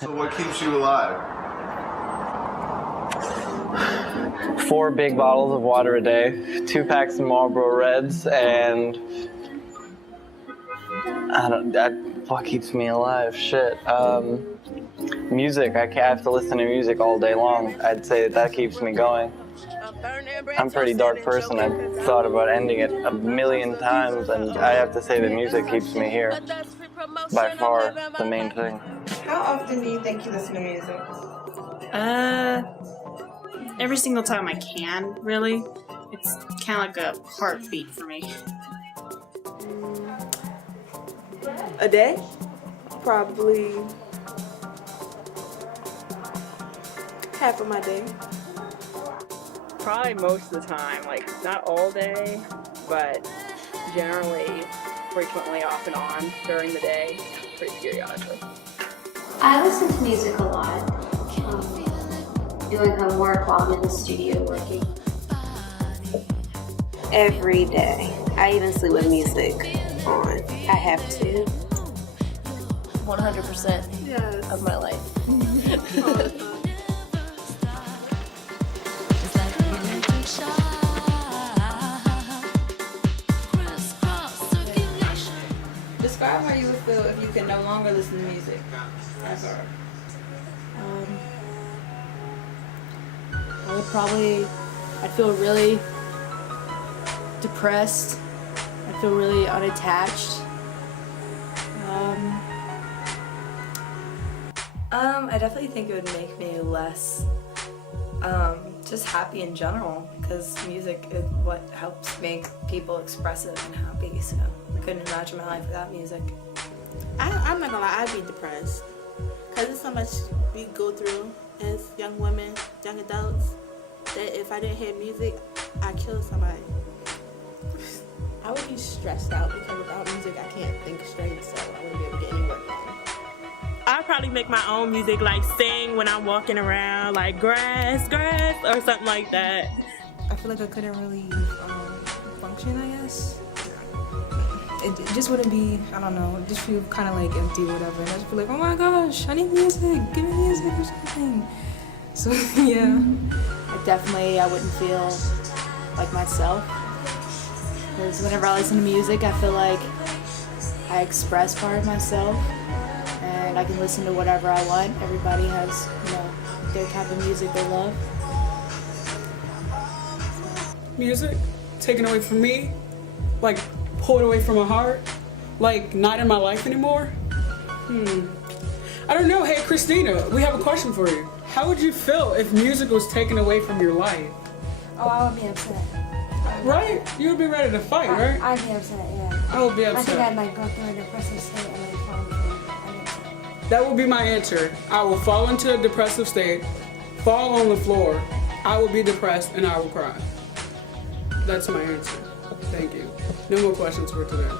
So what keeps you alive? 4 big bottles of water a day, 2 packs of Marlboro Reds, and what keeps me alive? Shit. Music. I have to listen to music all day long. I'd say that keeps me going. I'm a pretty dark person. I've thought about ending it a million times, and I have to say that music keeps me here. By far, the main thing. How often do you think you listen to music? Every single time I can, really. It's kind of like a heartbeat for me. A day? Probably half of my day. Probably most of the time, like not all day, but generally, frequently off and on during the day, pretty periodically. I listen to music a lot, doing homework while I'm in the studio working. Every day. I even sleep with music on. I have to. 100% of my life. Describe how you would feel if you could no longer listen to music ever. I'd feel really depressed. I'd feel really unattached. I definitely think it would make me less just happy in general, because music is what helps make people expressive and happy, so I couldn't imagine my life without music. I'm not gonna lie, I'd be depressed, because there's so much we go through as young women, young adults, that if I didn't hear music, I'd kill somebody. I would be stressed out because without music I can't think straight, so I wouldn't be able to get any work done. I'd probably make my own music, like sing when I'm walking around, like grass, grass, or something like that. I feel like I couldn't really function, I guess. It just wouldn't be, I don't know, just feel kind of like empty or whatever. And I just feel like, oh my gosh, I need music, give me music or something. So, yeah. I wouldn't feel like myself. Because whenever I listen to music, I feel like I express part of myself. And I can listen to whatever I want. Everybody has, their type of music they love. Music taken away from me, like pulled away from my heart, like not in my life anymore. I don't know. Hey, Christina, we have a question for you. How would you feel if music was taken away from your life? Oh, I would be upset. Right? You would be ready to fight, right? I'd be upset, yeah. I would be upset. I think I'd like go through a depressive state and then fall into it. That would be my answer. I will fall into a depressive state, fall on the floor, I will be depressed, and I will cry. That's my answer. Thank you. No more questions for today.